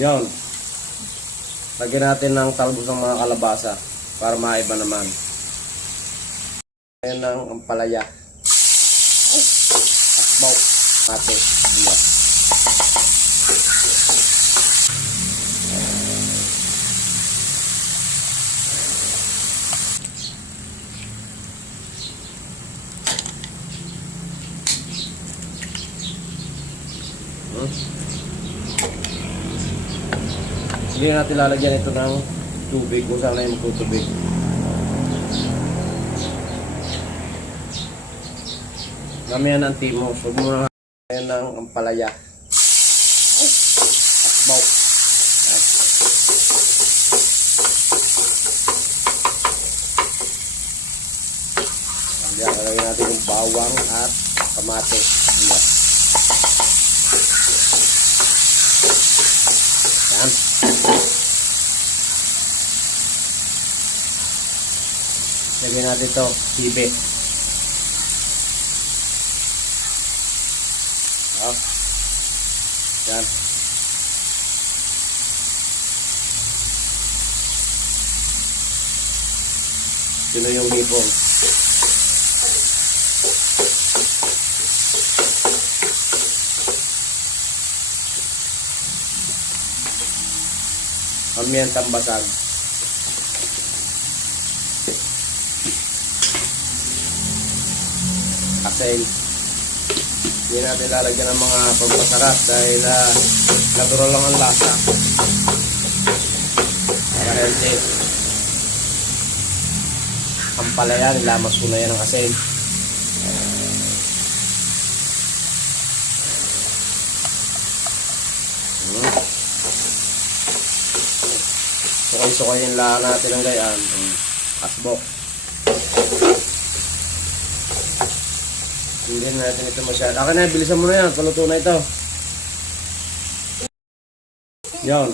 Yan. Lagyan natin ng talbos ng mga kalabasa para maiba naman. Ayan ang ampalaya. Akbaw. Ate. Bulat. Hindi natin lalagyan ito ng tubig kung saan na yung magtutubig. Gamihan ng timos. Huwag mo na ng ampalaya. Akbaw. Yan, lalagyan natin yung bawang at kamatis. Yan. Yan. Lagyan natin ito, sibe. Oh. Yan. Sino yung hipon? Kamiyan tambasag. Asin. Hindi natin lalagyan ng mga pampasarap dahil natural lang ang lasa. Para healthy. Ang palaya, nilamas ko na yan ng asin. Sukay-sukayin lang natin ang gayaan. Asbok. Hindi na natin ito masyado. Akin na, bilisan mo na yan. Paluto na ito. Yan.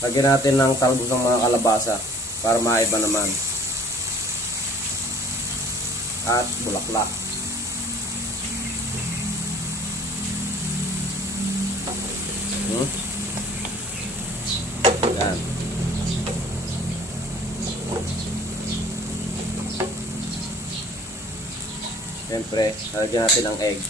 Lagyan natin ng talbos ng mga kalabasa para maiba naman. At bulaklak. Yan. Siyempre, lalagyan natin ng egg.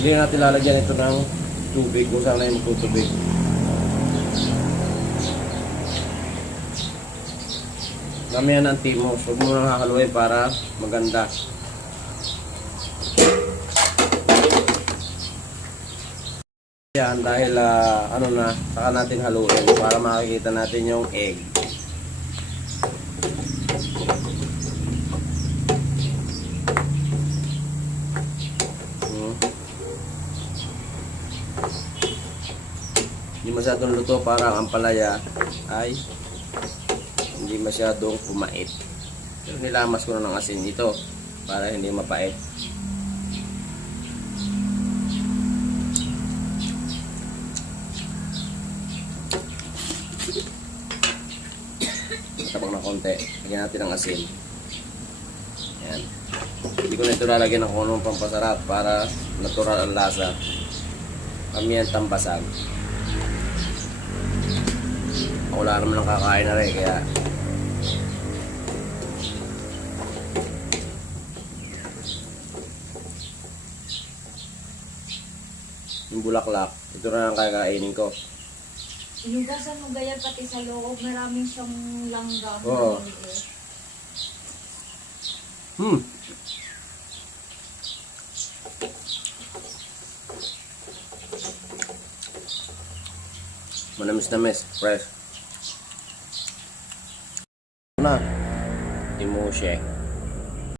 Hindi natin lalagyan ito ng tubig kung saan na yung magtutubig. Gamihan ng timos. Huwag mo nang hakaluin para maganda. Yan, dahil ano na, saka natin haluin para makikita natin yung egg. Hindi masyadong luto para ang ampalaya ay hindi masyadong pumait. Pero nilamas ko na ng asin ito para hindi mapait. Matabang na konti. Lagyan natin ng asin. Yan. Hindi ko na ito lalagyan ng kunong pampasarap para natural ang lasa. Kamiyan tambasag. Wala naman ang kakain na rin, kaya yung bulaklak, ito na ang kakainin ko. Inugasan mo gaya pati sa loob, maraming siyang langgam. Oo. Manamis na mes, fresh. Na, timoshe.